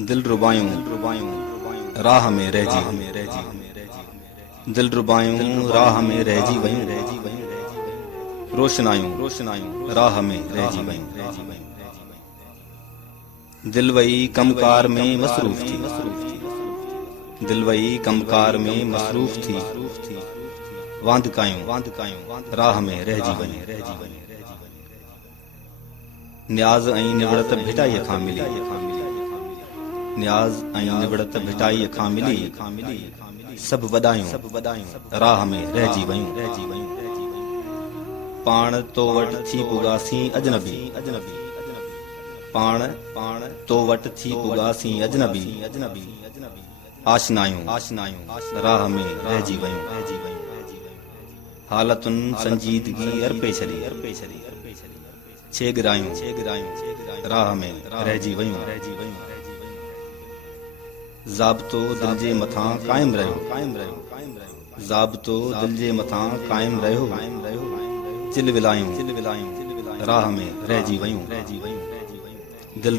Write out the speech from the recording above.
दिल रुबायूं राह में रहिजी, दिल रुबायूं राह में रहिजी वयूं, रोशनायूं राह में रहिजी वयूं। दिल वही कमकार में मसरूफ थी, दिल वही कमकार में मसरूफ थी, वांदकायूं राह में रहिजी वयूं। न्याज़ ऐं निबड़त भिटाई खां मिली, न्याज़ ऐं निबड़त भिटाई खां मिली, सभु वॾायूं राह में रहिजी वयूं। पाण तो वटि थी पुगासीं अजनबी, पाण तो वटि थी पुगासीं अजनबी, आशनायूं राह में रहिजी वयूं। हालतुनि संजीदगी अर्पे छॾी, छेगरायूं राह में रहिजी वयूं। ज़ाब्तो दिल जे मथां क़ाइम रहियो, ज़ाब्तो दिल जे मथां क़ाइम रहियो, चिलविलायूं राह में रहिजी वयूं। दिल